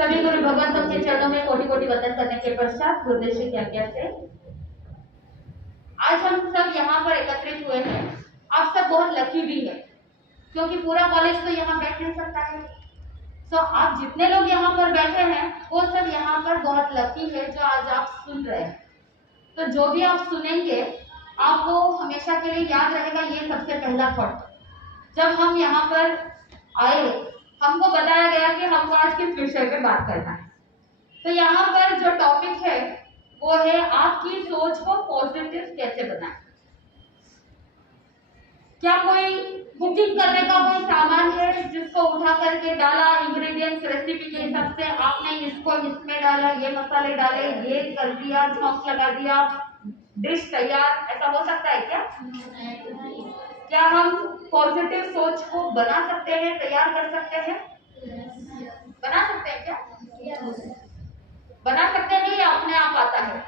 सभी गुरु भगवंतों के चरणों में कोटि कोटि वंदन करने के पश्चात गुरुदेव श्री की आज्ञा से आज हम सब यहाँ पर एकत्रित हुए हैं। आप सब बहुत लकी भी है क्योंकि पूरा कॉलेज तो यहाँ बैठ नहीं सकता है। तो आप जितने लोग यहाँ पर बैठे हैं वो सब यहाँ पर बहुत लकी है जो आज आप सुन रहे हैं। तो जो भी आप सुनेंगे आपको हमेशा के लिए याद रहेगा। ये सबसे पहला थॉट जब हम यहाँ पर आए हमको बताया गया कि हमको आज किस विषय पे बात करना है। तो यहाँ पर जो टॉपिक है वो है आपकी सोच को पॉजिटिव कैसे बनाएं। क्या कोई कुकिंग करने का कोई सामान है जिसको उठा करके डाला, इंग्रेडिएंट्स रेसिपी के हिसाब से आपने इसको इसमें डाला, ये मसाले डाले, ये कर दिया, छौंक लगा दिया, डिश तैयार, ऐसा हो सकता है क्या? क्या हम पॉजिटिव सोच को बना सकते हैं, तैयार कर सकते हैं? बना सकते हैं क्या? बना सकते हैं या अपने आप आता है?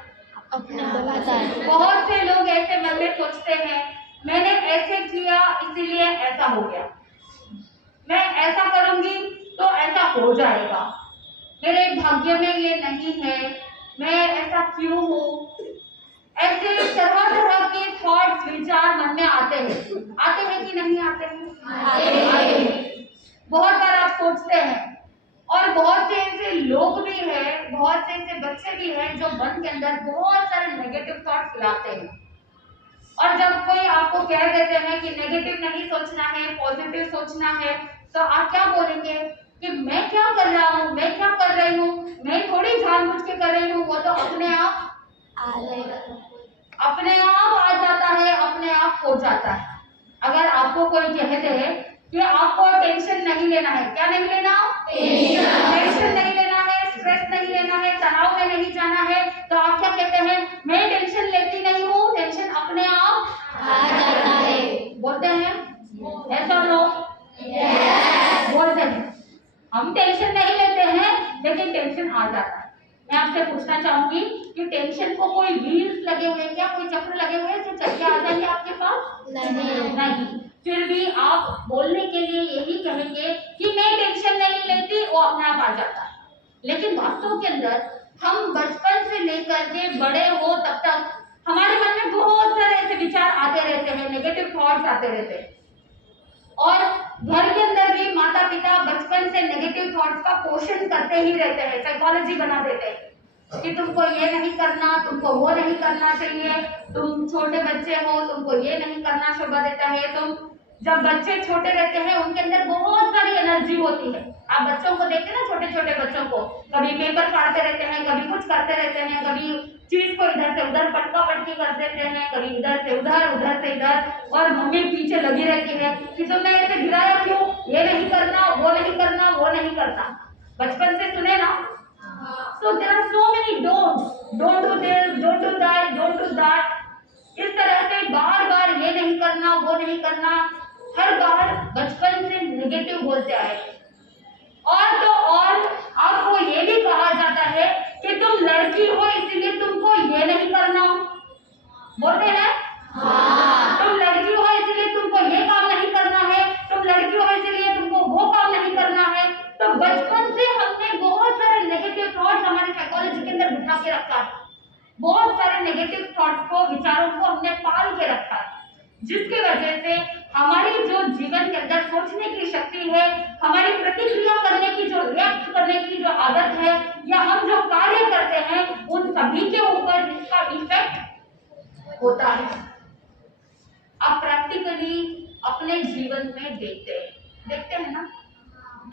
अपने आप आता है। बहुत से लोग ऐसे मन में सोचते हैं मैंने ऐसे किया इसीलिए ऐसा हो गया, मैं ऐसा करूंगी तो ऐसा हो जाएगा, मेरे भाग्य में ये नहीं है, मैं ऐसा क्यों हूँ। ऐसे तरह तरह के थॉट्स विचार मन में आते हैं कि नहीं आते हैं? बहुत बार आप सोचते हैं और बहुत से ऐसे लोग भी हैं, बहुत से ऐसे बच्चे भी हैं जो मन के अंदर बहुत सारे नेगेटिव थॉट्स लाते हैं। और जब कोई आपको कह देते हैं कि नेगेटिव नहीं सोचना है, पॉजिटिव सोचना है, तो आप क्या बोलेंगे कि मैं क्या कर रहा हूँ, मैं क्या कर रही हूँ, मैं थोड़ी जानबूझ के कर रही हूँ, वो तो अपने आप आ जाता है, अपने आप हो जाता है। अगर आपको कोई कहते हैं कि आपको टेंशन नहीं लेना है, क्या नहीं लेना? टेंशन नहीं लेना है, स्ट्रेस नहीं लेना है, तनाव में नहीं जाना है, तो आप क्या कहते हैं? मैं टेंशन लेती नहीं हूँ, टेंशन अपने आप आ जाता है। बोलते हैं ऐसा लोग बोलते हैं हम टेंशन नहीं लेते हैं लेकिन टेंशन आ जाता है। मैं आपसे पूछना चाहूंगी कि टेंशन को कोई व्हील्स लगे हुए हैं क्या, कोई चक्र लगे हुए हैं जो चक्के आ जाएंगे आपके पास? नहीं। फिर भी आप बोलने के लिए यही कहेंगे कि मैं टेंशन नहीं लेती, वो अपने आप आ जाता है। लेकिन वास्तव के अंदर हम बचपन से लेकर के बड़े हो तब तक हमारे मन में बहुत सारे ऐसे विचार आते रहते हैं, नेगेटिव थॉट्स आते रहते हैं। और घर के अंदर भी माता पिता बचपन से नेगेटिव थॉट्स का पोषण करते ही रहते हैं, साइकोलॉजी बना देते हैं कि तुमको ये नहीं करना, तुमको वो नहीं करना चाहिए, तुम छोटे बच्चे हो, तुमको ये नहीं करना शोभा देता है। तुम जब बच्चे छोटे रहते हैं उनके अंदर बहुत सारी एनर्जी होती है। आप बच्चों को देखते हैं ना, छोटे छोटे बच्चों को कभी पेपर फाड़ते रहते हैं, कभी कुछ करते रहते हैं, कभी चीज को इधर से उधर पटका पटकी कर देते हैं, कभी इधर से इधर, और मम्मी पीछे लगी रहती है कि तुमने ऐसे गिराया क्यों, ये नहीं करना, वो नहीं करना, वो नहीं करना। बचपन से सुने ना। So there are so many don'ts, don't do this, don't do that, don't do that। इस तरह से बार बार ये नहीं करना, वो नहीं करना, हर बार बचपन से नेगेटिव बोलते आए। और तो और आपको ये भी कहा जाता है कि तुम लड़की हो इसीलिए तुमको ये नहीं करना, बोलते हैं तुम लड़की हो इसलिए तुमको ये काम नहीं करना है, तुम लड़की हो इसलिए तुमको वो काम नहीं करना है। तो बचपन से हमने बहुत सारे नेगेटिव थॉट्स हमारे साइकोलॉजी के अंदर बिठा के रखा है, बहुत सारे नेगेटिव थॉट्स को, विचारों को हमने पाल के रखा है, जिसकी वजह से हमारी जो जीवन के अंदर सोचने की शक्ति है, हमारी प्रतिक्रिया करने की जो, रिएक्ट करने की जो आदत है, या हम जो कार्य करते हैं उन सभी के ऊपर इसका इफेक्ट होता है। आप प्रैक्टिकली अपने जीवन में देखते हैं ना।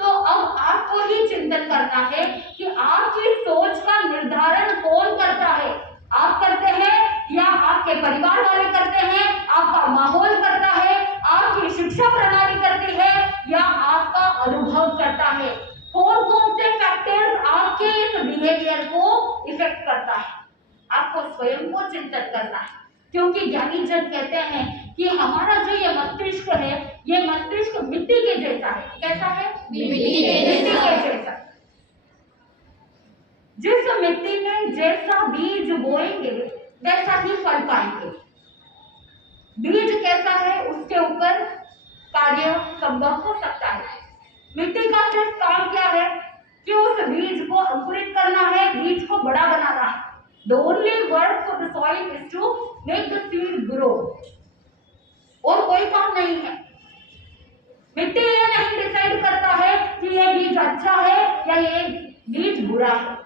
तो अब आपको ही चिंतन करना है कि आपकी सोच का निर्धारण कौन करता है। आप करते हैं या आपके परिवार वाले करते हैं, आपका माहौल करता है, आपकी शिक्षा प्रणाली करती है, या आपका अनुभव करता है। कौन कौन से फैक्टर्स आपके इस बिहेवियर को इफेक्ट करता है, आपको स्वयं को चिंतन करना है। क्योंकि ज्ञानी जन कहते हैं कि हमारा जो ये मस्तिष्क है, ये मस्तिष्क मिट्टी के जैसा है। कैसा है? मिट्टी के जैसा। जिस मिट्टी में जैसा बीज बोएंगे वैसा ही फल पाएंगे। बीज कैसा है उसके ऊपर कार्य संभव हो सकता है। मिट्टी का सिर्फ काम क्या है कि उस बीज को अंकुरित करना है, बीज को बड़ा बनाना है। The only work for the soil is to make the seed grow. और कोई काम नहीं है। मिट्टी ये नहीं डिसाइड करता है कि ये बीज अच्छा है या ये बीज बुरा है।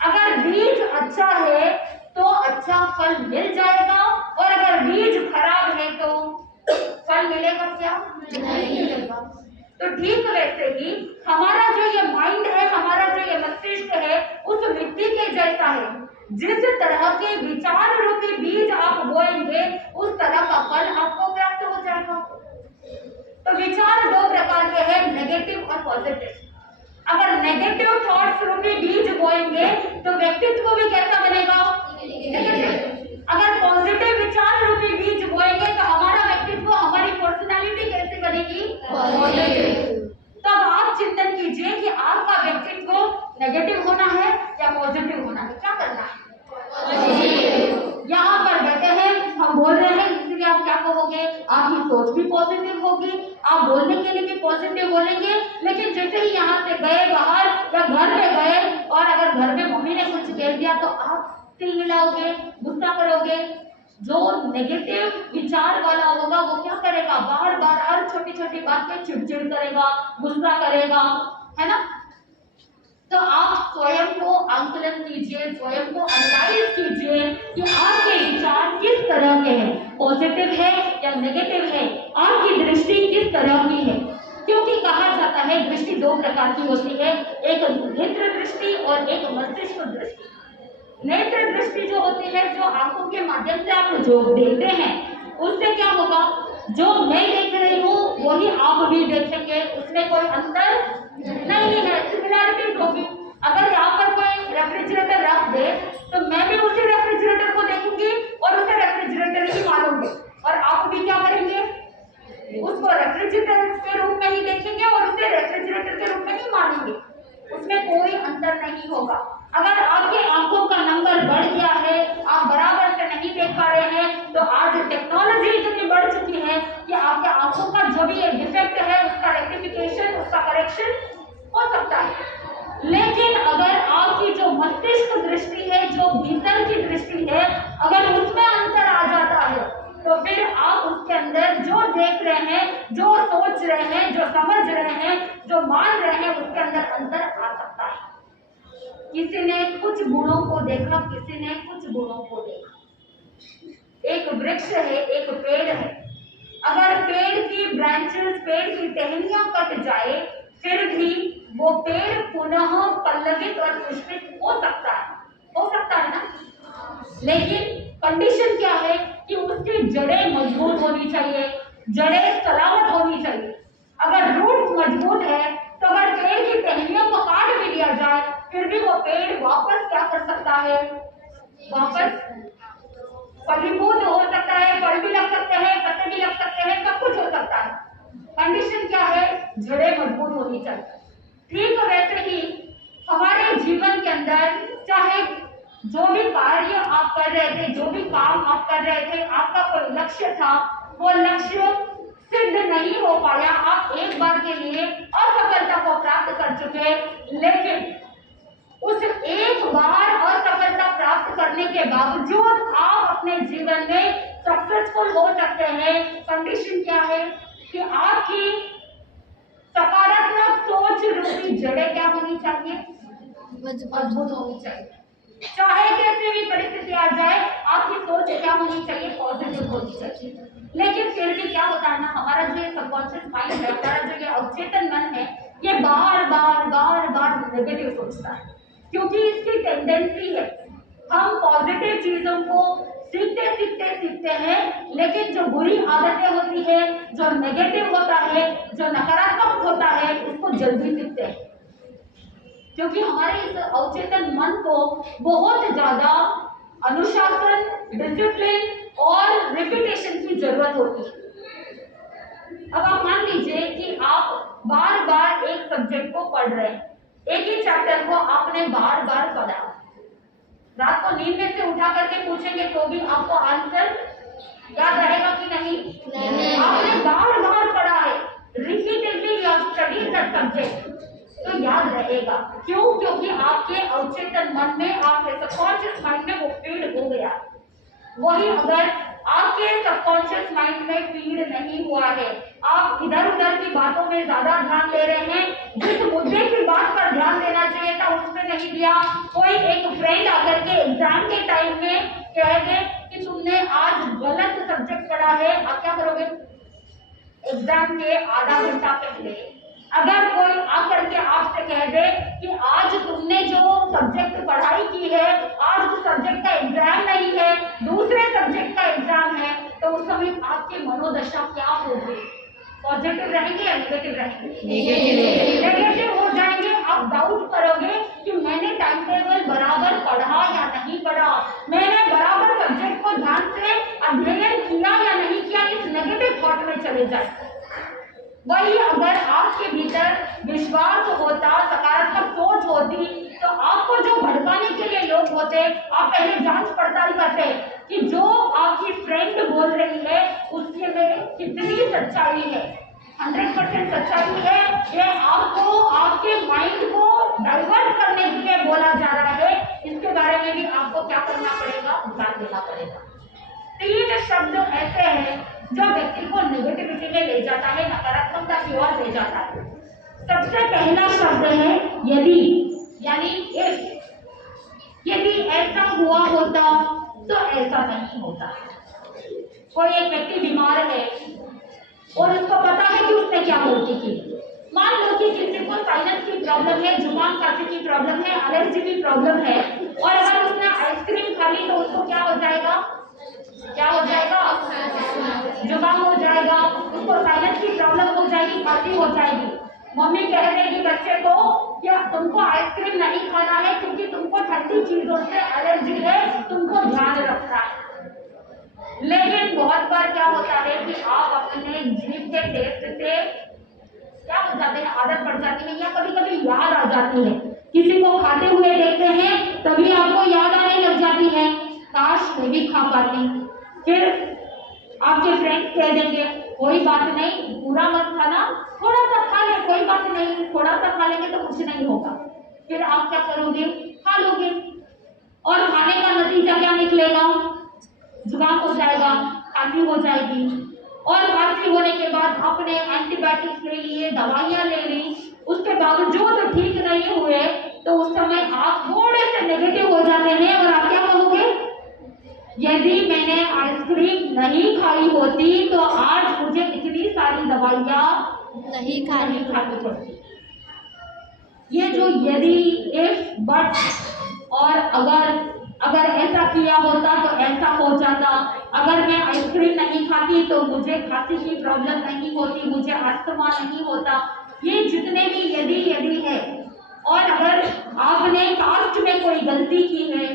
अगर बीज अच्छा है तो अच्छा फल मिल जाएगा, और अगर बीज खराब है तो फल मिलेगा क्या? नहीं मिलेगा। तो ठीक वैसे ही हमारा जो ये माइंड है, हमारा जो ये मस्तिष्क है, उस मिट्टी के जैसा है। जिस तरह के विचार रूपी बीज आप बोएंगे, उस तरह का फल आपको प्राप्त हो जाएगा। तो विचार दो प्रकार के हैं, नेगेटिव और पॉजिटिव। अगर नेगेटिव थॉट्स रूपी बीज बोएंगे तो व्यक्तित्व भी कैसा बनेगा? नेगेटिव। अगर पॉजिटिव विचार रूपी बीज बोएंगे तो हमारा व्यक्तित्व, हमारी पर्सनालिटी कैसे बनेगी? पॉजिटिव। तब आप चिंतन कीजिए कि आपका व्यक्तित्व नेगेटिव होना है या पॉजिटिव होना है, क्या करना है? यहाँ पर बैठे हैं, हम बोल रहे हैं, इसलिए आप क्या कहोगे? आपकी सोच भी पॉजिटिव होगी, आप बोलने के लिए भी पॉजिटिव बोलेंगे। लेकिन जैसे ही यहाँ से गए बाहर या घर में गए, और अगर घर में मम्मी ने कुछ कह दिया तो आप तिल मिलाओगे, गुस्सा करोगे। जो नेगेटिव विचार वाला होगा वो क्या करेगा? बार बार हर छोटी छोटी बात पे चिड़चिड़ करेगा, गुस्सा करेगा, है ना? तो आप स्वयं को आंकलन कीजिए, स्वयं को एनालाइज कीजिए कि आपके विचार किस तरह के हैं, पॉजिटिव है या नेगेटिव है, आपकी दृष्टि किस तरह की है। क्योंकि कहा जाता है दृष्टि दो प्रकार की होती है, एक नेत्र दृष्टि और एक मस्तिष्क दृष्टि। नेत्र दृष्टि जो होती है, जो आंखों के माध्यम से आप जो देखते हैं, उससे क्या होगा? जो मैं देख रही हूँ वही आप भी देखेंगे, उसमें कोई अंतर नहीं है, सिमिलैरिटीज होगी। अगर यहाँ पर कोई रेफ्रिजरेटर रख दे तो मैं भी उसी रेफ्रिजरेटर को देखूंगी और उसे रेफ्रिजरेटर ही मानूंगी, और आप भी क्या करेंगे? उसको रेफ्रिजरेटर के रूप में ही देखेंगे और उसे रेफ्रिजरेटर के रूप में ही मानेंगे, उसमें कोई अंतर नहीं होगा। अगर आपकी आंखों का नंबर बढ़ गया है, आप बराबर से नहीं देख पा रहे हैं, तो आज टेक्नोलॉजी इतनी बढ़ चुकी है कि आपके आंखों का जो भी एक डिफेक्ट है उसका रेक्टिफिकेशन, उसका करेक्शन हो सकता है। लेकिन अगर आपकी जो मस्तिष्क दृष्टि है, जो भीतर की दृष्टि है, अगर उसमें अंतर आ जाता है तो फिर आप उसके अंदर जो देख रहे हैं, जो सोच रहे हैं, जो समझ रहे हैं, जो मान रहे हैं, उसके अंदर अंतर आ सकता है। किसी ने कुछ गुणों को देखा, किसी ने कुछ गुणों को देखा। एक वृक्ष है, एक पेड़ है। अगर पेड़ की ब्रांचेस, पेड़ की टहनियां कट जाए, फिर भी वो पेड़ पुनः पल्लवित और पुष्पित हो सकता है ना? लेकिन कंडीशन क्या है कि उसकी जड़ें मजबूत होनी चाहिए, जड़ें सलामत होनी चाहिए। अगर रूट्स मजबूत है तो अगर पेड़ की टहनियों को काट भी दिया जाए, फिर भी वो पेड़ वापस क्या कर सकता है? वापस फलीभूत हो सकता है, फल भी लग सकते हैं, पत्ते भी लग सकते हैं, सब कुछ हो सकता है। कंडीशन क्या है? जड़ें मजबूत होनी चाहिए। ठीक वैसे ही हमारे जीवन के अंदर चाहे जो भी कार्य आप कर रहे थे, जो भी काम आप कर रहे थे, आपका कोई लक्ष्य था, वो लक्ष्य सिद्ध नहीं हो पाया, आप एक बार के लिए असफलता को प्राप्त कर चुके, लेकिन उस एक बार असफलता प्राप्त करने के बावजूद आप अपने जीवन में सक्सेसफुल हो सकते हैं। कंडीशन क्या है कि आपकी सकारात्मक सोच रूपी जड़ें क्या होनी चाहिए? मजबूत होनी चाहिए। चाहे कैसी भी परिस्थिति आ जाए, आपकी सोच क्या होनी चाहिए? पॉजिटिव होनी चाहिए। लेकिन फिर भी क्या होता है ना, हमारा जो ये सबकॉन्शियस माइंड है, हमारा जो ये अवचेतन मन है, ये बार बार नेगेटिव सोचता है, क्योंकि इसकी टेंडेंसी है। हम पॉजिटिव चीजों को सीखते हैं, लेकिन जो बुरी आदतें होती है, जो नेगेटिव होता है, जो नकारात्मक होता है, उसको जल्दी सीखते हैं, क्योंकि हमारे इस अवचेतन मन को बहुत ज्यादा अनुशासन, डिसिप्लिन और रिपीटेशन की जरूरत होती है। अब आप मान लीजिए कि आप बार बार एक सब्जेक्ट को पढ़ रहे हैं, एक ही चैप्टर को आपने बार बार पढ़ा, रात को नींद में से उठा करके पूछेंगे तो भी आपको आंसर याद रहेगा कि नहीं? आपने बार बार पढ़ा है, repeatedly you have studied that subject, तो याद रहेगा। क्यों? वही अगर आपके सबकॉन्शियस माइंड में फीड नहीं हुआ है, आप इधर उधर की बातों में ज्यादा ध्यान दे रहे हैं, जिस मुद्दे की बात पर ध्यान देना चाहिए था उसमें नहीं दिया। कोई एक फ्रेंड आकर के एग्जाम के टाइम में कह दे कि तुमने आज गलत सब्जेक्ट पढ़ा है, आप क्या करोगे? एग्जाम के आधा घंटा पहले अगर कोई आकर के आपसे कह दे कि आज तुमने जो सब्जेक्ट पढ़ाई की है, आज उस सब्जेक्ट का एग्जाम नहीं है, दूसरे सब्जेक्ट का एग्जाम है, तो उस समय आपकी मनोदशा क्या होगी? पॉजिटिव रहेंगे या नेगेटिव रहेंगे? नेगेटिव हो जाएंगे। आप डाउट करोगे कि मैंने टाइम टेबल बराबर पढ़ा या नहीं पढ़ा, मैंने बराबर सब्जेक्ट को ध्यान से अध्ययन किया या नहीं किया, इस नेगेटिव थॉट में चले जाए। वही अगर आपके भीतर विश्वास होता, सकारात्मक सोच होती, तो आपको जो भड़काने के लिए लोग होते, आप पहले जांच पड़ताल करते कि जो आपकी फ्रेंड बोल रही है उसके में कितनी सच्चाई है। 100% सच्चाई है, ये आपको आपके माइंड को डाइवर्ट करने के लिए बोला जा रहा है, इसके बारे में भी आपको क्या करना पड़ेगा? ध्यान देना पड़ेगा। 3 शब्द ऐसे हैं जो व्यक्ति को नेगेटिविटी में ले जाता है, नकारात्मकता की ओर ले जाता है। सबसे पहला शब्द है यदि, यानी इफ। यदि ऐसा हुआ होता तो ऐसा नहीं होता। कोई एक व्यक्ति बीमार है और उसको पता है कि उसने क्या गलती की। मान लो कि किसी को साइनस की प्रॉब्लम है, जुकाम खांसी की प्रॉब्लम है, एलर्जी की प्रॉब्लम है, और अगर उसने आइसक्रीम खा ली तो उसको क्या हो जाएगा? क्या हो जाएगा? जुकाम हो जाएगा, उसको साइनस की प्रॉब्लम हो जाएगी, खांसी हो जाएगी। मम्मी कह देगी बच्चे को कि तुमको आइसक्रीम नहीं खाना है क्योंकि तुमको ठंडी चीजों से एलर्जी है, तुमको ध्यान रखना है। लेकिन बहुत बार क्या होता है कि आप अपने जीभ के टेस्ट से क्या हो जाते हैं, आदत पड़ जाती है, या कभी कभी याद आ जाती है। किसी को खाते हुए देखते हैं तभी आपको याद आने लग जाती है, काश मैं भी खा पाती। फिर आपके फ्रेंड्स कह देंगे कोई बात नहीं, पूरा मत खाना, थोड़ा सा खा ले, कोई बात नहीं, थोड़ा सा खा लेंगे तो कुछ नहीं होगा। फिर आप क्या करोगे? खा लोगे, और खाने का नतीजा क्या निकलेगा? जुकाम हो जाएगा, खांसी हो जाएगी, और खांसी होने के बाद आपने एंटीबायोटिक्स ले लिए, दवाइयां ले ली, उसके बावजूद ठीक नहीं हुए, तो उस समय आप थोड़े से नेगेटिव हो जाते हैं और आप क्या कहोगे? यदि मैंने आइसक्रीम नहीं खाई होती तो आज मुझे इतनी सारी दवाइयां नहीं खानी पड़ती। ये जो यदि, इफ, बट और अगर ऐसा किया होता तो ऐसा हो जाता, अगर मैं आइसक्रीम नहीं खाती तो मुझे खांसी की प्रॉब्लम नहीं होती, मुझे अस्थमा नहीं होता, ये जितने भी यदि है। और अगर आपने पास्ट में कोई गलती की है,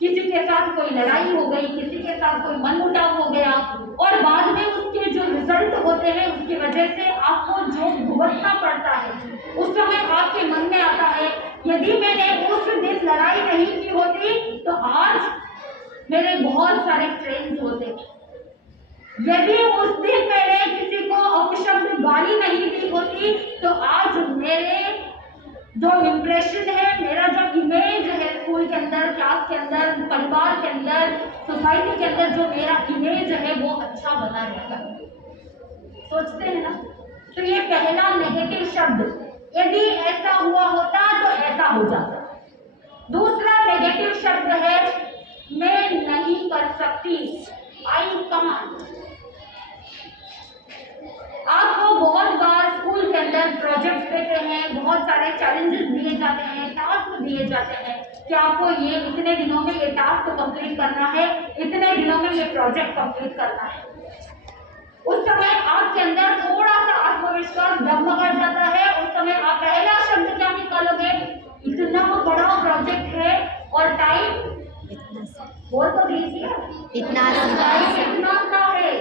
किसी के साथ कोई लड़ाई हो गई, किसी के साथ कोई मनमुटाव हो गया, और बाद में उसके जो रिजल्ट होते हैं उसकी वजह से आपको जो भुगतना पड़ता है, उस समय आपके मन में आता है यदि मैंने उस दिन लड़ाई नहीं की होती तो आज मेरे बहुत सारे फ्रेंड्स होते। यदि उस दिन मैंने किसी को अपशब्द गाली नहीं दी होती तो आज मेरे जो इम्प्रेशन है, मेरा जो इमेज है स्कूल के अंदर, क्लास के अंदर, परिवार के अंदर, सोसाइटी के अंदर, जो मेरा इमेज है वो अच्छा बना रहता। सोचते हैं ना? तो ये पहला नेगेटिव शब्द, यदि ऐसा हुआ होता तो ऐसा हो जाता। दूसरा नेगेटिव शब्द है मैं नहीं कर सकती, आई कांट। आपको बहुत बार स्कूल के अंदर प्रोजेक्ट देते हैं, बहुत सारे चैलेंजेस दिए जाते हैं, टास्क दिए जाते हैं कि आपको ये इतने दिनों में ये टास्क कंप्लीट करना है, इतने दिनों में ये प्रोजेक्ट कंप्लीट करना है। उस समय आपके अंदर थोड़ा सा आत्मविश्वास डगमगा जाता है। उस समय आप पहला शब्द क्या निकालोगे? इतना बड़ा प्रोजेक्ट है और टाइम बोल तो दीजिए, इतना सा है,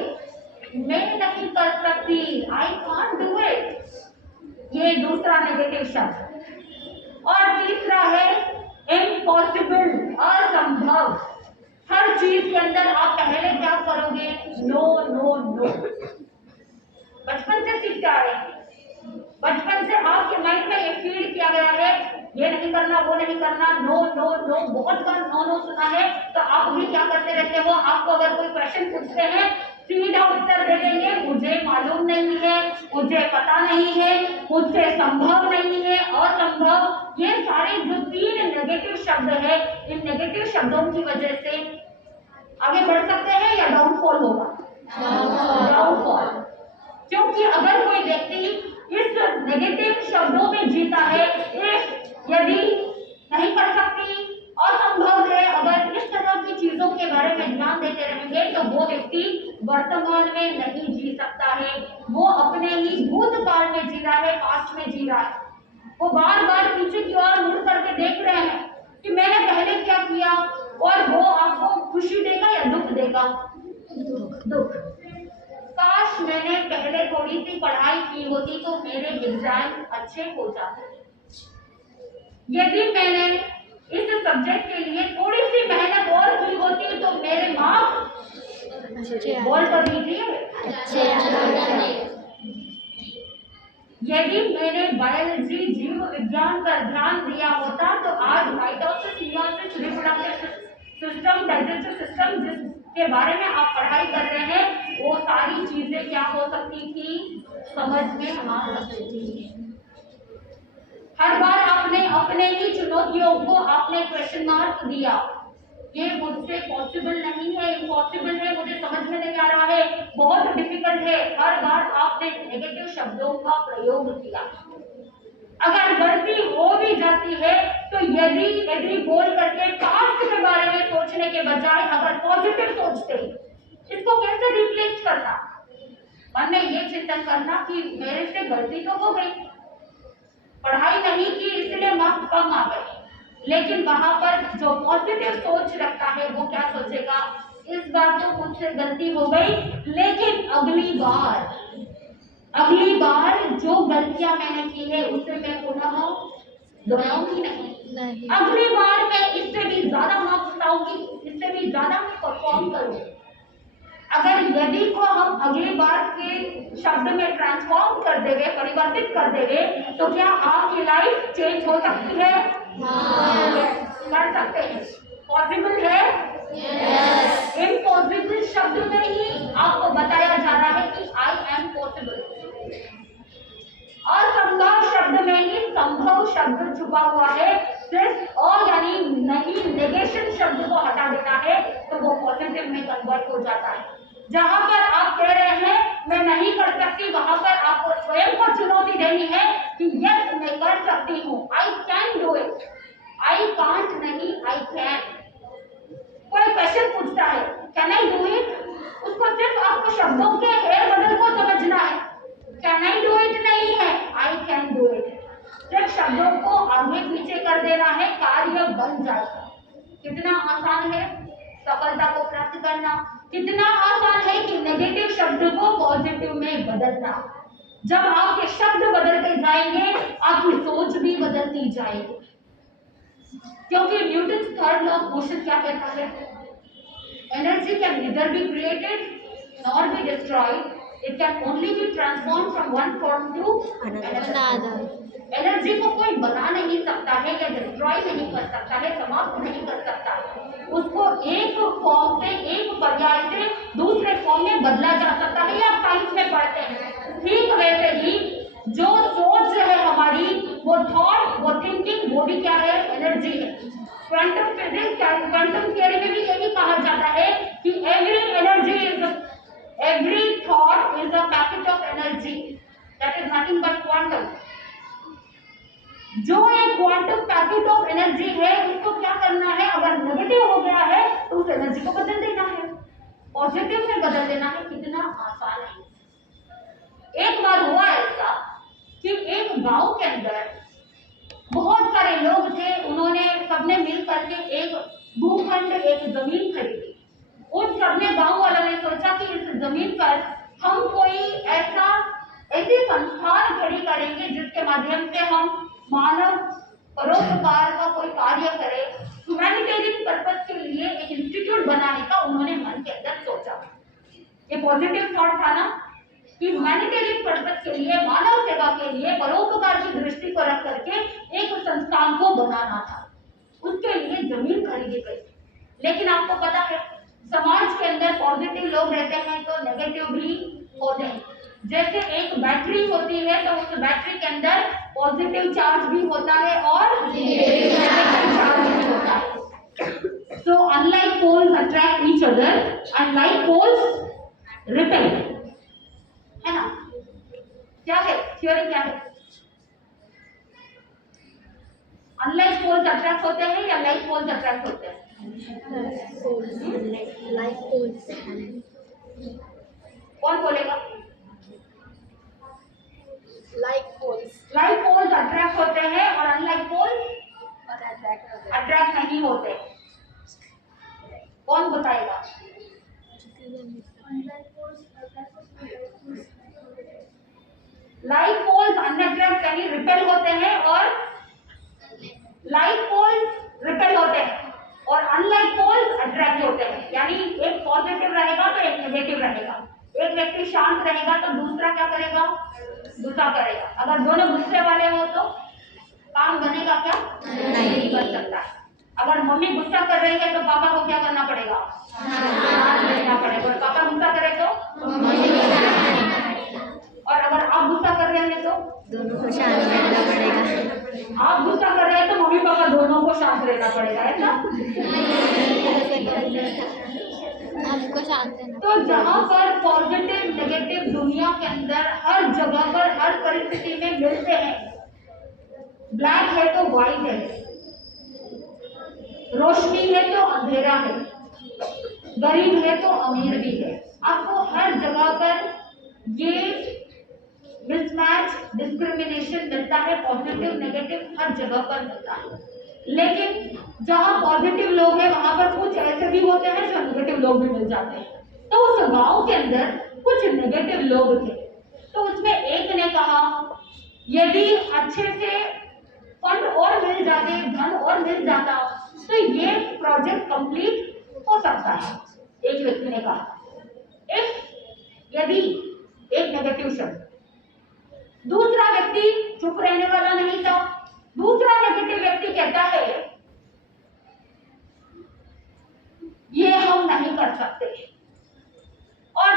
मैं नहीं कर सकती, आई कांट डू इट। ये दूसरा नेगेटिव शब्द। और तीसरा है इम्पॉसिबल, असंभव। हर चीज के अंदर आप पहले क्या करोगे? No no no. बचपन से सीखते आ रहे हैं, बचपन से आपके माइंड में ये फीड किया गया है ये नहीं करना, वो नहीं करना, नो नो नो, बहुत बार नो नो सुना है। तो आप भी क्या करते रहते हो, आपको अगर कोई क्वेश्चन पूछते हैं सीधा उत्तर दे देंगे, मुझे मालूम नहीं है, मुझे पता नहीं है, मुझसे संभव नहीं है, असंभव। ये सारे जो 3 नेगेटिव शब्द है, इन नेगेटिव शब्दों की वजह से आगे बढ़ सकते हैं या डाउनफॉल होगा? डाउनफॉल। क्योंकि अगर कोई व्यक्ति इस नेगेटिव शब्दों में जीता है, यदि नहीं कर सकती, असंभव है, अगर इस तरह की चीजों के बारे में ध्यान देते रहेंगे तो वो व्यक्ति वर्तमान में नहीं जी सकता है। वो अपने ही भूतकाल में जी रहा है, पास्ट में जी रहा है। वो बार बार पीछे की ओर मुड़ करके देख रहे हैं कि मैंने पहले क्या किया, और वो आपको खुशी देगा या दुख देगा? दुख। काश मैंने पहले थोड़ी सी पढ़ाई की होती तो मेरे एग्जाम अच्छे हो जाते। यदि मैंने इस सब्जेक्ट के लिए थोड़ी सी मेहनत और की होती तो मेरे मार्क्स बोल कर दीजिए अच्छे। यदि मैंने बायोलॉजी जीव विज्ञान पर ध्यान दिया होता तो आज mitosis, meiosis, reproductive system, digestive system जिसके बारे में आप पढ़ाई कर रहे हैं, वो सारी चीजें क्या हो सकती थी, समझ में आ सकती थी। हर बार आपने अपने ही चुनौतियों को आपने क्वेश्चन मार्क दिया, ये मुझसे पॉसिबल नहीं है, इम्पॉसिबल है, मुझे समझ में नहीं आ रहा है, बहुत डिफिकल्ट है। हर बार आपने नेगेटिव शब्दों का प्रयोग किया। अगर गलती हो भी जाती है तो यदि बोल करके पास्ट के बारे में सोचने के बजाय अगर पॉजिटिव सोचते, इसको कैसे रिप्लेस करना, मन में ये चिंतन करना कि मेरे से गलती तो हो गई, पढ़ाई नहीं की इसलिए मार्क्स कम आ गए, लेकिन वहां पर जो पॉजिटिव सोच रखता है वो क्या सोचेगा, इस बार तो मुझसे गलती हो गई, लेकिन अगली बार जो गलतियां मैंने की है उसे मैं पुनः दोहराऊंगी नहीं। अगली बार मैं इससे भी ज्यादा मार्क्स लाऊंगी, इससे भी ज्यादा मैं परफॉर्म करूंगी। अगर यदि को हम अगली बार के शब्द में ट्रांसफॉर्म कर देंगे, परिवर्तित कर देंगे, तो क्या आपकी लाइफ चेंज हो सकती है? कर सकते हैं। पॉसिबल है? इम्पॉसिबल शब्द में ही आपको बताया जा रहा है कि आई एम पॉसिबल। असंभव शब्द में ही संभव शब्द छुपा हुआ है। सिर्फ और यानी नहीं, नेगेशन शब्द को हटा देना है तो वो पॉजिटिव में कन्वर्ट हो जाता है। जहां पर आप कह रहे हैं मैं नहीं कर सकती, वहां पर आपको स्वयं को चुनौती देनी है कि यस मैं कर सकती हूँ, I can do it. I can't नहीं, आई कैन। कोई क्वेश्चन पूछता है कैन आई डू इट, उसको सिर्फ आपको शब्दों के हेर बदल को समझना है। कैन आई डू इट नहीं है, आई कैन डू इट। सिर्फ शब्दों को आगे पीछे कर देना है, कार्य बन जाएगा। कितना आसान है सफलता को प्राप्त करना, कितना आसान है कि नेगेटिव शब्द को पॉजिटिव में बदलना। जब आपके शब्द बदलते जाएंगे आपकी सोच भी बदलती जाएगी, क्योंकि Newton third law of motion क्या कहता है, energy can neither be created nor be destroyed, it can only be transform from one form to another. Energy को कोई बना नहीं सकता है या डिस्ट्रॉय नहीं कर सकता है, समाप्त नहीं कर सकता है। उसको एक फॉर्म से, एक पर्याय से दूसरे फॉर्म में बदला जा सकता है, या साइंस में पढ़ते हैं। ठीक वैसे ही जो सोच है हमारी, वो थॉट, वो थिंकिंग, वो भी क्या है, एनर्जी है। क्वांटम फिजिक्स, क्वांटम थियरी में भी यही कहा जाता है कि every thought is a packet of energy that is nothing but quantum। जो एक क्वांटम पैकेट ऑफ एनर्जी है उसको क्या करना है, अगर नेगेटिव हो गया है तो उस एनर्जी को बदल देना है, पॉजिटिव में बदल देना है। कितना आसान है। एक बार हुआ ऐसा कि एक गांव के अंदर बहुत सारे लोग थे, उन्होंने सबने मिल करके एक भूखंड, एक जमीन खरीदी। उन सबने, गांव वालों ने सोचा कि इस जमीन पर हम कोई ऐसी संस्थान खड़ी करेंगे जिसके माध्यम से हम मानव परोपकार का कोई कार्य करे। ह्यूमैनिटेरियन पर्पस के लिए एक इंस्टीट्यूट बनाने का उन्होंने मन के अंदर सोचा। ये पॉजिटिव थॉट था ना, कि ह्यूमैनिटेरियन पर्पस के लिए, मानव सेवा के लिए, परोपकार की दृष्टि को रख करके एक संस्थान को बनाना था। उसके लिए जमीन खरीदी गई। लेकिन आपको पता है समाज के अंदर पॉजिटिव लोग रहते हैं तो नेगेटिव भी होते हैं। जैसे एक बैटरी होती है तो उस बैटरी के अंदर पॉजिटिव चार्ज भी होता है और नेगेटिव चार्ज भी होता है। So unlike poles attract each other and like poles repel, है ना? क्या है थ्योरी, क्या है? अनलाइक पोल्स अट्रैक्ट होते हैं या लाइक पोल्स अट्रैक्ट होते हैं? Like poles. कौन बोलेगा? Like poles. Like poles attract होते हैं और अनलाइक पोल्स अट्रैक्ट नहीं होते। कौन बताएगा? लाइक पोल्स अनअट्रैक्ट यानी रिपेल होते हैं और लाइक पोल्स रिपेल होते हैं और अनलाइक पोल्स अट्रैक्ट होते हैं। यानी एक पॉजिटिव रहेगा तो एक नेगेटिव रहेगा। एक व्यक्ति शांत रहेगा तो दूसरा क्या करेगा? गुस्सा करेगा। अगर दोनों गुस्से वाले हो तो काम बनेगा क्या? नहीं बन सकता है। अगर मम्मी गुस्सा कर रही है तो पापा को क्या करना पड़ेगा? शांत रहना पड़ेगा। और पापा गुस्सा करे तो और अगर आप गुस्सा कर रहे हैं तो दोनों को शांत रहना पड़ेगा। आप गुस्सा कर रहे हैं तो मम्मी पापा दोनों को शांत रहना पड़ेगा, है ना? हमको शांत रहना। तो जहाँ पर पॉजिटिव नेगेटिव दुनिया के अंदर हर जगह पर हर परिस्थिति में मिलते हैं। ब्लैक है तो व्हाइट है, रोशनी है तो अंधेरा है, गरीब है तो अमीर भी है। आपको हर जगह पर ये मिसमैच डिस्क्रिमिनेशन मिलता है। पॉजिटिव नेगेटिव हर जगह पर मिलता है। लेकिन जहाँ पॉजिटिव लोग हैं वहां पर कुछ ऐसे भी होते हैं जो नेगेटिव लोग भी मिल जाते हैं। तो उस गांव के अंदर कुछ नेगेटिव लोग थे। तो उसमें एक ने कहा यदि अच्छे से फंड और मिल जाते, धन और मिल जाता तो ये प्रोजेक्ट कंप्लीट हो सकता है। एक व्यक्ति ने कहा यदि एक नेगेटिव शब्द। दूसरा व्यक्ति चुप रहने वाला नहीं था। दूसरा नेगेटिव व्यक्ति कहता है ये हम नहीं कर सकते। और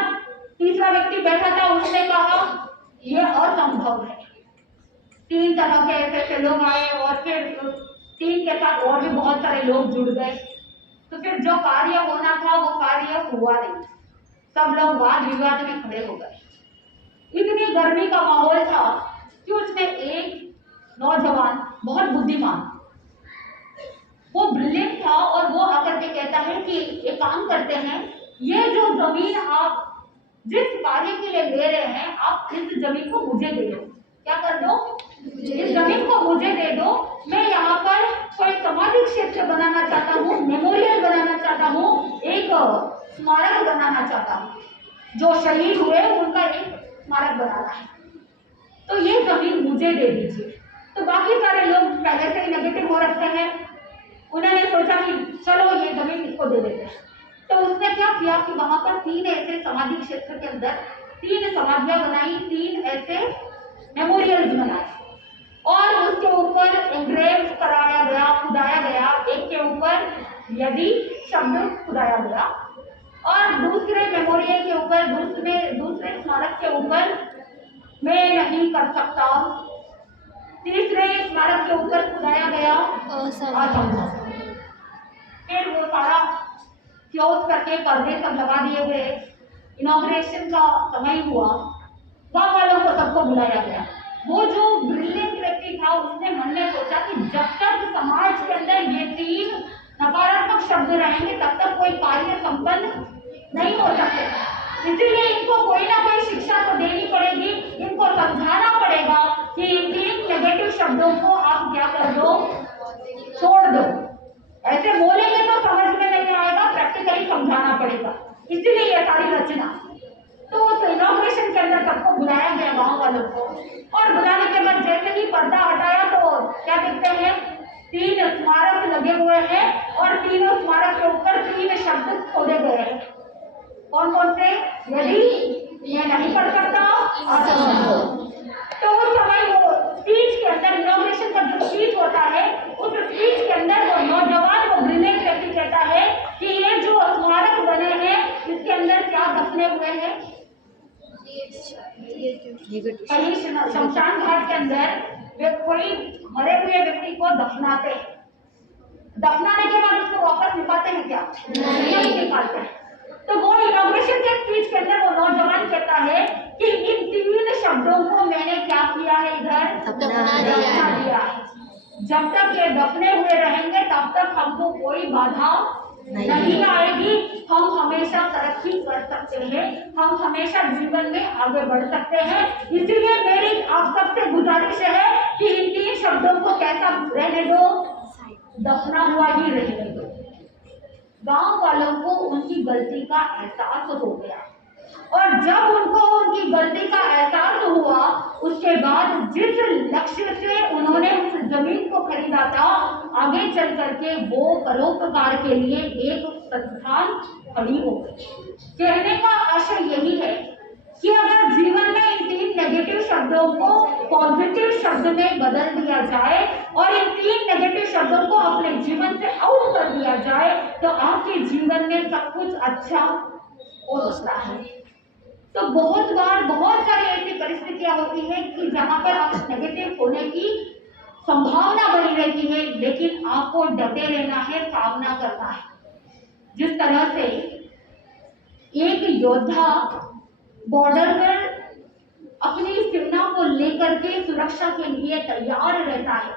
तीसरा व्यक्ति बैठा था, उसने कहा ये असंभव है। तीन तरह के ऐसे लोग आए और फिर तीन के साथ और भी बहुत सारे लोग जुड़ गए। तो फिर जो कार्य होना था वो कार्य हुआ नहीं। सब लोग वाद विवाद में खड़े हो गए। इतनी गर्मी का माहौल था कि उसमें एक नौजवान बहुत बुद्धिमान, वो ब्रिलियंट था और वो आकर के कहता है कि एक काम करते हैं, ये जो जमीन आप जिस कार्य के लिए ले रहे हैं आप इस जमीन को मुझे दे दो। क्या कर दो? इस जमीन को मुझे दे दो। मैं यहाँ पर कोई सामाजिक क्षेत्र बनाना चाहता हूँ, मेमोरियल बनाना चाहता हूँ, एक स्मारक बनाना चाहता हूँ। जो शहीद हुए उनका एक स्मारक बनाना है, तो ये जमीन मुझे दे दीजिए। तो बाकी सारे लोग पहले से ही नेगेटिव हो रखे हैं। उन्होंने सोचा कि चलो ये जमीन इसको दे देते हैं। तो उसने क्या किया कि वहां पर तीन ऐसे सामाजिक क्षेत्र के अंदर तीन समाधियां बनाई, तीन ऐसे मेमोरियल्स बनाए और उसके ऊपर एंग्रेव कराया गया, खुदाया गया। एक के ऊपर यदि शब्द खुदाया गया और दूसरे मेमोरियल के ऊपर, दूसरे स्मारक के ऊपर मैं नहीं कर सकता। तीसरे स्मारक के ऊपर खुदाया गया असंभव। फिर वो सारा क्लोज करके पर्दे सब लगा दिए गए। इनॉग्रेशन का समय हुआ, गांव वालों को सबको बुलाया गया। वो जो ब्रिलियंट व्यक्ति था उसने मन में सोचा कि जब तक समाज के अंदर ये तीन नकारात्मक शब्द रहेंगे तब तक कोई कार्य संपन्न नहीं हो सकता। इसीलिए इनको कोई ना कोई शिक्षा तो देनी पड़ेगी। इनको समझाना पड़ेगा कि इन तीन नेगेटिव शब्दों को आप क्या कर दो, छोड़ दो। ऐसे बोलेंगे तो समझ में नहीं आएगा, प्रैक्टिकली समझाना पड़ेगा। इसीलिए ये सारी रचना। तो उस इनॉग्रेशन के अंदर सबको बुलाया गया, गांव वालों को, और बुलाने के बाद जैसे ही पर्दा हटाया तो क्या देखते हैं, तीन स्मारक लगे हुए हैं और तीनों स्मारक के ऊपर तीन शब्द खोदे गए हैं। कौन कौन से? यदि, मैं नहीं पढ़ सकता आप समझ लो। तो उस समय वो स्पीच के अंदर इनॉग्रेशन का जो स्पीच होता है उस स्पीच के अंदर वो नौजवान वो ब्रिलियंट व्यक्ति कहता है कि ये जो स्मारक बने हैं इसके अंदर क्या दफने हुए हैं। कहीं शमशान घाट के अंदर वे कोई मरे हुए व्यक्ति को दफनाते हैं, दफनाने के बाद उसको वापस निकालते हैं क्या? नहीं निकालते हैं। तो वो इनॉग्रेशन के स्पीच के अंदर वो नौजवान कहता है कि इन 3 शब्दों को मैंने क्या किया है, इधर दफना दिया है। जब तक ये दफने हुए रहेंगे तब तक हमको कोई बाधा नहीं आएगी, हम हमेशा तरक्की कर सकते हैं, हम हमेशा जीवन में आगे बढ़ सकते हैं। इसीलिए मेरी आप सबसे गुजारिश है कि इन 3 शब्दों को कैसा रहने दो, दफना हुआ ही रहने दो। गांव वालों को उनकी गलती का एहसास हो गया और जब उनको उनकी गलती का एहसास हुआ उसके बाद जिस लक्ष्य से उन्होंने उस जमीन को खरीदा था आगे चल करके वो परोपकार के लिए एक संस्थान खड़ी हो गई। कहने का आशय यही है कि अगर जीवन में इन 3 नेगेटिव शब्दों को पॉजिटिव शब्द में बदल दिया जाए और इन 3 नेगेटिव शब्दों को अपने जीवन से आउट कर दिया जाए तो आपके जीवन में सब कुछ अच्छा हो सकता है। तो बहुत बार बहुत सारी ऐसी परिस्थितियां होती हैं कि जहां पर आप नेगेटिव होने की संभावना बनी रहती है, लेकिन आपको डटे रहना है, सामना करना है। जिस तरह से एक योद्धा बॉर्डर पर अपनी सेना को लेकर के सुरक्षा के लिए तैयार रहता है,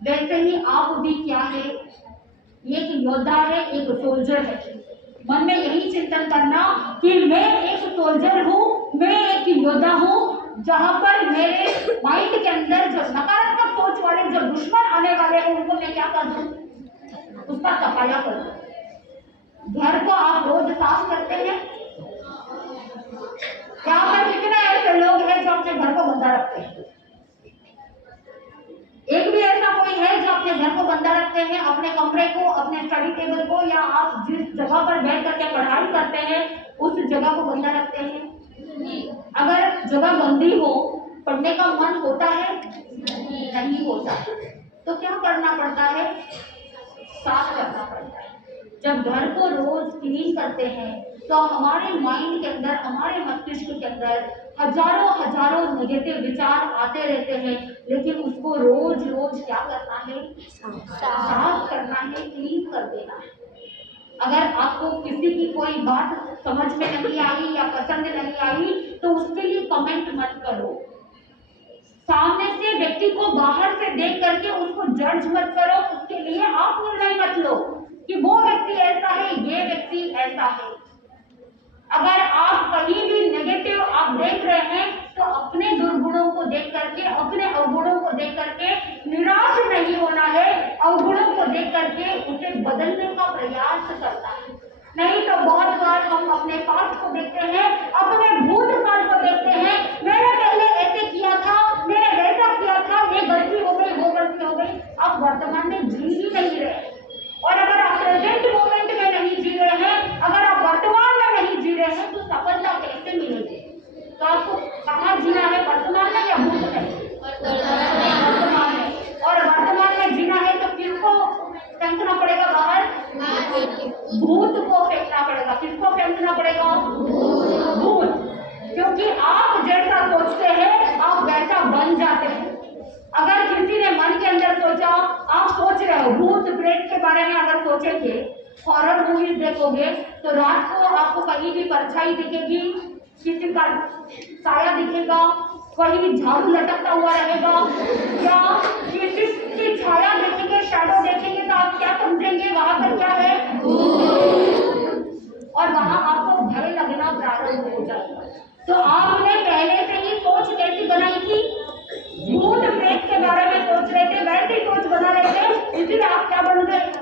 वैसे ही आप भी क्या है, एक योद्धा है, एक सोल्जर है। मन में यही चिंतन करना कि मैं एक सोल्जर हूँ, मैं एक योद्धा हूँ, जहाँ पर मेरे माइंड के अंदर जो नकारात्मक सोच वाले जो दुश्मन आने वाले हैं उनको मैं क्या कर दूँ, उसका सफाया कर दूँ। घर को आप रोज साफ करते हैं, यहाँ पर कितने ऐसे लोग हैं जो अपने घर को गंदा रखते हैं? एक भी ऐसा कोई है जो अपने घर को गंदा रखते हैं, अपने कमरे को, अपने स्टडी टेबल को, या आप जिस जगह पर बैठ करके पढ़ाई करते हैं उस जगह को गंदा रखते हैं? अगर जगह गंदी हो पढ़ने का मन होता है? नहीं होता। तो क्या करना पड़ता है? साफ करना पड़ता है। जब घर को रोज क्लीन करते हैं तो हमारे माइंड के अंदर, हमारे मस्तिष्क के अंदर हजारों नेगेटिव विचार आते रहते हैं, लेकिन उसको रोज रोज क्या करना है? साफ करना है, क्लीन कर देना है। अगर आपको किसी की कोई बात समझ में नहीं आई या पसंद नहीं आई तो उसके लिए कमेंट मत करो। सामने से व्यक्ति को बाहर से देख करके उसको जज मत करो, उसके लिए आप निर्णय मत लो कि वो व्यक्ति ऐसा है, ये व्यक्ति ऐसा है। अगर आप कहीं भी नेगेटिव आप देख रहे हैं तो अपने दुर्गुणों को देख करके, अपने अवगुणों को देख करके निराश नहीं होना है, अवगुणों को देख करके उसे बदलने का प्रयास करना है। नहीं तो बहुत बार हम अपने पास्ट को देखते हैं, अपने भूतकाल को देखते हैं, मैंने पहले ऐसे किया था, मैंने वैसा किया था, ये गलती हो गई, वो गलती हो गई। आप वर्तमान में जी ही नहीं रहे। और अगर आप प्रेजेंट मोमेंट में नहीं जी रहे हैं, अगर आप वर्तमान में नहीं जी रहे हैं तो सफलता कैसे मिलेगी? तो आपको कहाँ जीना है, वर्तमान में या भूत में? वर्तमान में। और वर्तमान में जीना है तो किसको फेंकना पड़ेगा बाहर? भूत को फेंकना पड़ेगा। किसको फेंकना पड़ेगा? भूत। क्योंकि आप जैसा सोचते हैं आप वैसा बन जाते हैं। अगर किसी ने मन के अंदर सोचा, आप सोच रहे हो भूत प्रेत के बारे में, अगर सोचेंगे, हॉरर मूवीज देखोगे तो रात को आपको कहीं भी परछाई दिखेगी, किसी का साया दिखेगा, कहीं झाड़ू लटकता हुआ रहेगा, या किसी की छाया देखेंगे, शैडो देखेंगे तो आप क्या समझेंगे? वहां पर क्या है? और वहां आपको भय लगना प्रारंभ हो जाएगा। तो आपने पहले से ही सोच कैसी बनाई थी? भूत प्रेत के बारे में सोच रहे थे, वैसे ही सोच बना रहे थे, इसलिए आप क्या बन गए?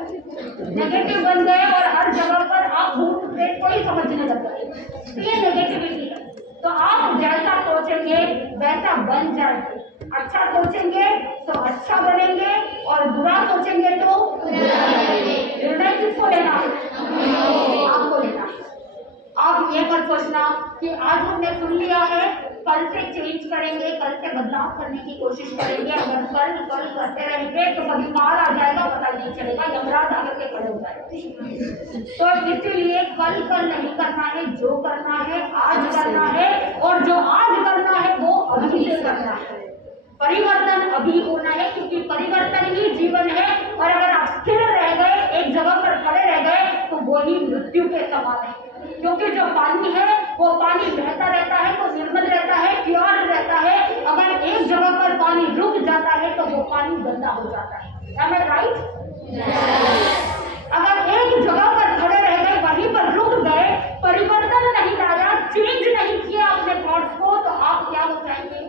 नेगेटिव बन गए और हर जगह पर आप भूत प्रेत को ही समझने लग गए। तो ये नेगेटिविटी है। तो आप जैसा सोचेंगे वैसा बन जाएंगे। अच्छा सोचेंगे तो अच्छा बनेंगे और बुरा सोचेंगे तो निर्णय किसको लेना है? आपको लेना है। आप ये मत सोचना कि आज हमने सुन लिया है, कल से चेंज करेंगे, कल से बदलाव करने की कोशिश करेंगे। अगर कल कल करते रहेंगे तो कभी मार आ जाएगा, पता नहीं चलेगा, यमराज आकर के खड़े हो जाएगा। तो इसीलिए कल कल नहीं करना है, जो करना है आज करना है, और जो आज करना है वो अभी से करना है। परिवर्तन अभी होना है, क्योंकि परिवर्तन ही जीवन है। और अगर आप स्थिर रह गए, एक जगह पर खड़े रह गए, तो वो ही मृत्यु के समान है। क्योंकि जो पानी है वो पानी बहता रहता है, वो निर्मल रहता है, प्योर रहता है। अगर एक जगह पर पानी रुक जाता है तो वो पानी गंदा हो जाता है। Am I right? अगर एक जगह पर खड़े रह गए, वहीं पर रुक गए, परिवर्तन नहीं लाया, चेंज नहीं किया अपने थॉट्स को, तो आप क्या हो जाएंगे?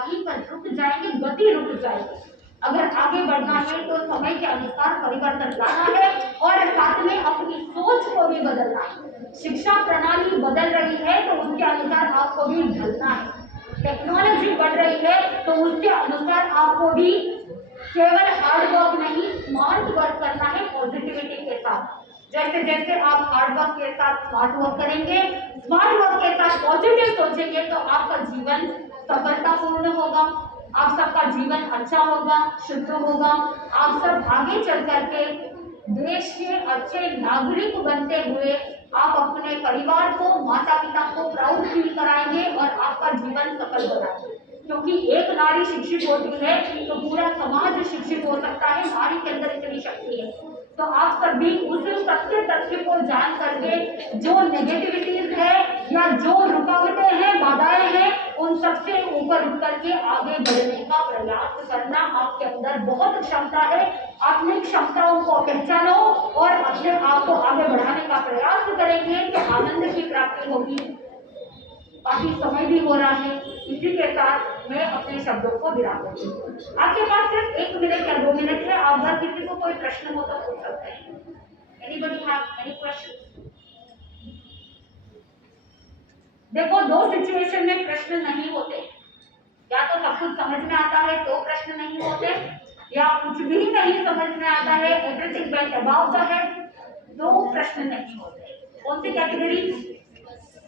वहीं पर रुक जाएंगे, गति रुक जाएगी। अगर आगे बढ़ना है तो समय के अनुसार परिवर्तन लाना है, और साथ में अपनी सोच को भी बदलना है। शिक्षा प्रणाली बदल रही है तो उसके अनुसार आपको भी ढलना है। टेक्नोलॉजी बढ़ रही है तो उसके अनुसार आपको भी केवल हार्ड वर्क नहीं, स्मार्ट वर्क करना है, पॉजिटिविटी के साथ। जैसे जैसे आप हार्ड वर्क के साथ स्मार्ट वर्क करेंगे, स्मार्ट वर्क के साथ पॉजिटिव सोचेंगे, तो आपका जीवन सफलतापूर्ण होगा, आप सबका जीवन अच्छा होगा, शुद्ध होगा। आप सब आगे चल करके देश के अच्छे नागरिक बनते हुए आप अपने परिवार को, माता पिता को प्राउड फील कराएंगे और आपका जीवन सफल बनाएंगे। क्योंकि एक नारी शिक्षित होती है तो पूरा समाज शिक्षित हो सकता है। नारी के अंदर इतनी शक्ति है। तो आप सब भी उस सत्य तथ्य को जान करके जो नेगेटिविटीज है या जो रुकावटें हैं, बाधाएं हैं, उन सबसे ऊपर उठ करके आगे बढ़ने का प्रयास करना। आपके अंदर बहुत क्षमता है, अपनी क्षमताओं को पहचानो और अपने आप को आगे बढ़ाने का प्रयास करेंगे तो आनंद की प्राप्ति होगी। काफी समय भी हो रहा है, इसी के साथ मैं अपने शब्दों को विराम देती हूँ। आपके पास सिर्फ 1 मिनट या 2 मिनट है। आप अगर किसी को कोई प्रश्न हो तो पूछ सकते हैं। Anybody have any question? देखो, 2 सिचुएशन में प्रश्न नहीं होते। या तो सब कुछ समझ में आता है तो प्रश्न नहीं होते, या कुछ भी नहीं समझ में आता है, everything went about the head, तो प्रश्न नहीं होते। कौन सी कैटेगरी?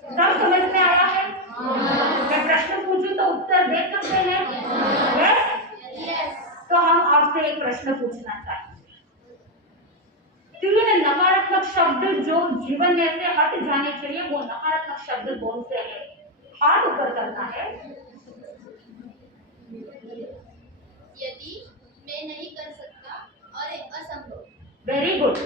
सब समझ में आया है? मैं प्रश्न पूछूं तो उत्तर दे सकते हैं? यस। तो हम आपसे एक प्रश्न पूछना चाहेंगे। 3 नकारात्मक शब्द जो जीवन में से हट जाने चाहिए, वो नकारात्मक शब्द कौन से हैं? हाथ ऊपर करना है। यदि, मैं नहीं कर सकता और असंभव। Very good.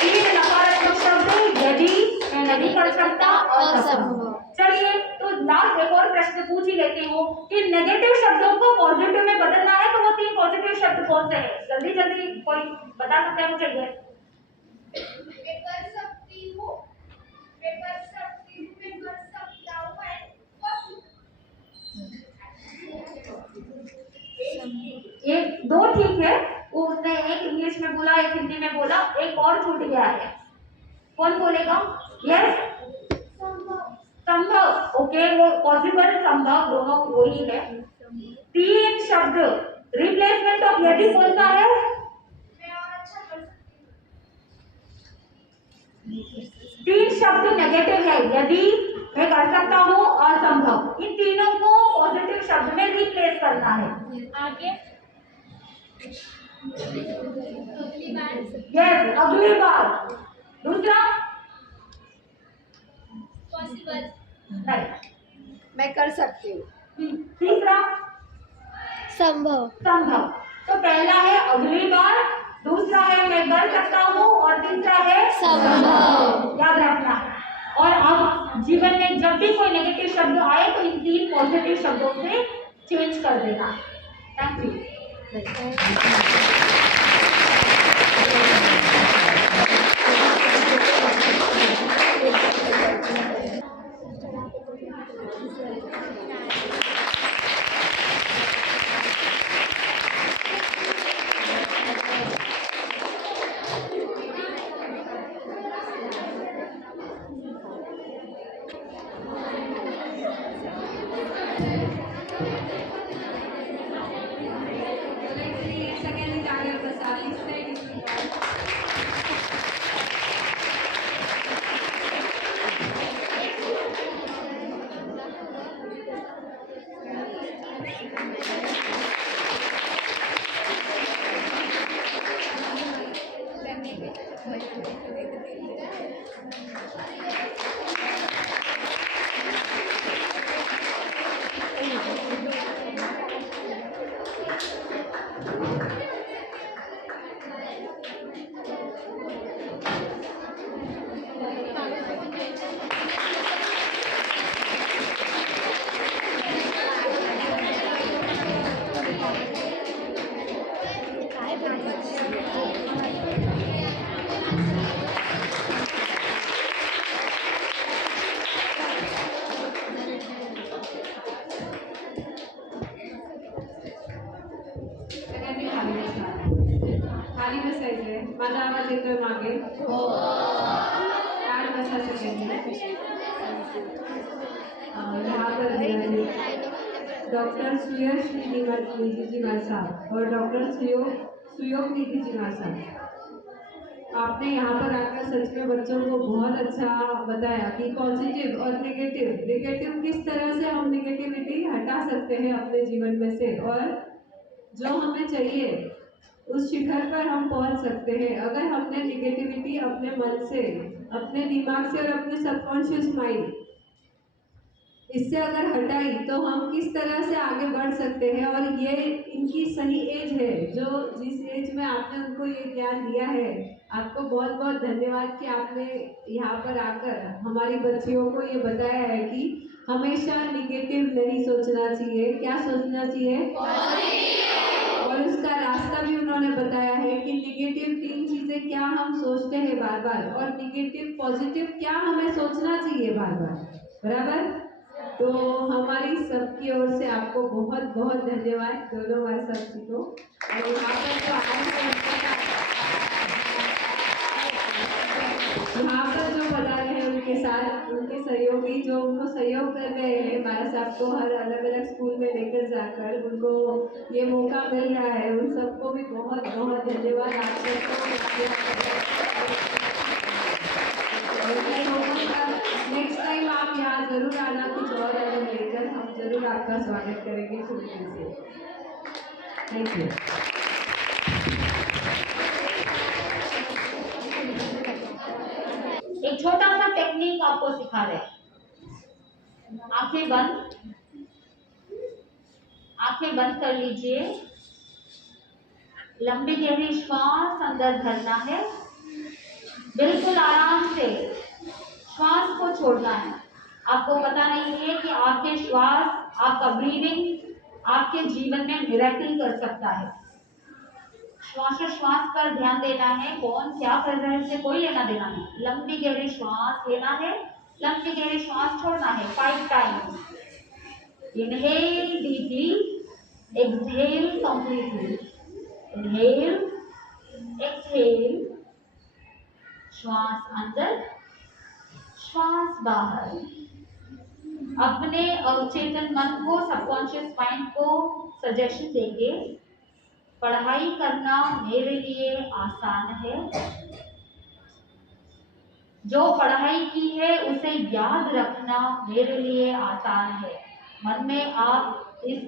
3 नकारात्मक शब्द, यदि, मैं नहीं कर सकता और असंभव। चलिए, तो लास्ट एक और प्रश्न पूछ ही लेती हूँ कि नेगेटिव शब्दों को पॉजिटिव में बदलना है, तो वो 3 पॉजिटिव शब्द कौन से हैं? जल्दी जल्दी कोई बता सकता है मुझे? मैं कर सकती हूँ, मैं कर सकती हूँ, मैं कर सकता हूँ, एक 2 ठीक है, उसने एक इंग्लिश में बोला, एक हिंदी में बोला, एक और छूट गया है। कौन बोलेगा? यस, संभव। ओके, वो पॉसिबल, संभव, दोनों वही है। 3 शब्द रिप्लेसमेंट ऑफ यदि कौन सा है? मैं और अच्छा कर सकती हूँ। 3 शब्द नेगेटिव है, यदि, मैं कर सकता हूँ, असंभव। इन तीनों को पॉजिटिव शब्द में रिप्लेस करना है। आगे यस, अगली बार। दूसरा पॉसिबल, नहीं, मैं कर सकती हूँ। तीसरा संभव, संभव। तो पहला है अगली बार, दूसरा है मैं कर सकता हूँ, और तीसरा है संभव। याद रखना है। और अब जीवन में जब भी कोई नेगेटिव शब्द आए तो इन 3 पॉजिटिव शब्दों से चेंज कर देना। Thank you. Second यहाँ पर डॉक्टर सुयश निधि जिमाल साहब और डॉक्टर सुयोग निधि जिमाल साहब, आपने यहाँ पर आकर सच में बच्चों को बहुत अच्छा बताया कि पॉजिटिव और नेगेटिव किस तरह से हम नेगेटिविटी हटा सकते हैं अपने जीवन में से, और जो हमें चाहिए उस शिखर पर हम पहुंच सकते हैं अगर हमने निगेटिविटी अपने मन से, अपने दिमाग से और अपने सबकॉन्शियस माइंड इससे अगर हटाई तो हम किस तरह से आगे बढ़ सकते हैं। और ये इनकी सही एज है, जो जिस एज में आपने उनको ये ज्ञान दिया है। आपको बहुत बहुत धन्यवाद कि आपने यहाँ पर आकर हमारी बच्चियों को ये बताया है कि हमेशा निगेटिव नहीं सोचना चाहिए, क्या सोचना चाहिए, और उसका रास्ता भी उन्होंने बताया है कि निगेटिव 3 चीजें क्या हम सोचते हैं बार बार, और निगेटिव पॉजिटिव क्या हमें सोचना चाहिए बार बार, बराबर। तो हमारी सबकी ओर से आपको बहुत बहुत धन्यवाद दोनों हमारे सबकी को। और यहाँ पर जो यहाँ पर जो बता रहे हैं उनके साथ उनके सहयोगी जो उनको सहयोग कर रहे हैं, हमारा साहब को हर अलग अलग स्कूल में लेकर जाकर उनको ये मौका मिल रहा है, उन सबको भी बहुत बहुत धन्यवाद। आप सबको नेक्स्ट टाइम आप यहाँ जरूर आना, कुछ और अलग लेकर हम जरूर आपका स्वागत करेंगे खुशी से। Thank you. एक छोटा सा टेक्निक आपको सिखा रहे हैं। आंखें बंद कर लीजिए। लंबी गहरी श्वास अंदर भरना है, बिल्कुल आराम से श्वास को छोड़ना है। आपको पता नहीं है कि आपके श्वास, आपका ब्रीदिंग आपके जीवन में मिरेकल कर सकता है। श्वास पर ध्यान देना है, कौन क्या कर रहा है इससे कोई लेना देना नहीं। लंबी गहरी श्वास लेना है, लंबी गहरी श्वास छोड़ना है 5 times. Inhale deeply, exhale completely, inhale, exhale, श्वास अंदर, श्वास बाहर। अपने अवचेतन मन को, सबकॉन्शियस माइंड को सजेशन देंगे, पढ़ाई करना मेरे लिए आसान है। जो पढ़ाई की है उसे याद रखना मेरे लिए आसान है। मन में आप इस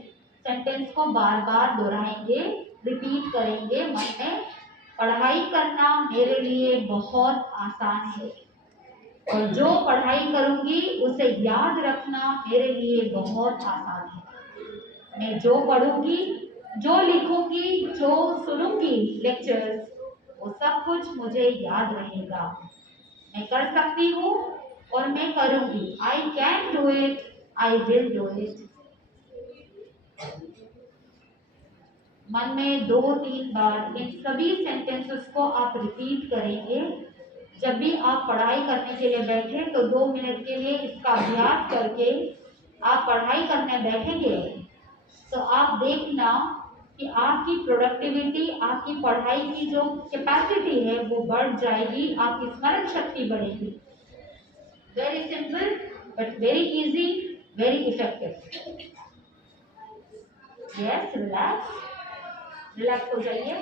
सेंटेंस को बार बार दोहराएंगे, रिपीट करेंगे मन में। पढ़ाई करना मेरे लिए बहुत आसान है, और जो पढ़ाई करूंगी उसे याद रखना मेरे लिए बहुत आसान है। मैं जो पढ़ूंगी, जो लिखूंगी, जो सुनूंगी लेक्चर्स, वो सब कुछ मुझे याद रहेगा। मैं कर सकती हूँ और मैं करूंगी। I can do it, I will do it. मन में 2-3 बार इन सभी सेंटेंसेस को आप रिपीट करेंगे। जब भी आप पढ़ाई करने के लिए बैठे तो 2 मिनट के लिए इसका अभ्यास करके आप पढ़ाई करने बैठेंगे तो आप देखना कि आपकी प्रोडक्टिविटी, आपकी पढ़ाई की जो कैपेसिटी है वो बढ़ जाएगी, आपकी स्मरण शक्ति बढ़ेगी। Very simple but very easy, very effective. Yes, relax हो जाइए।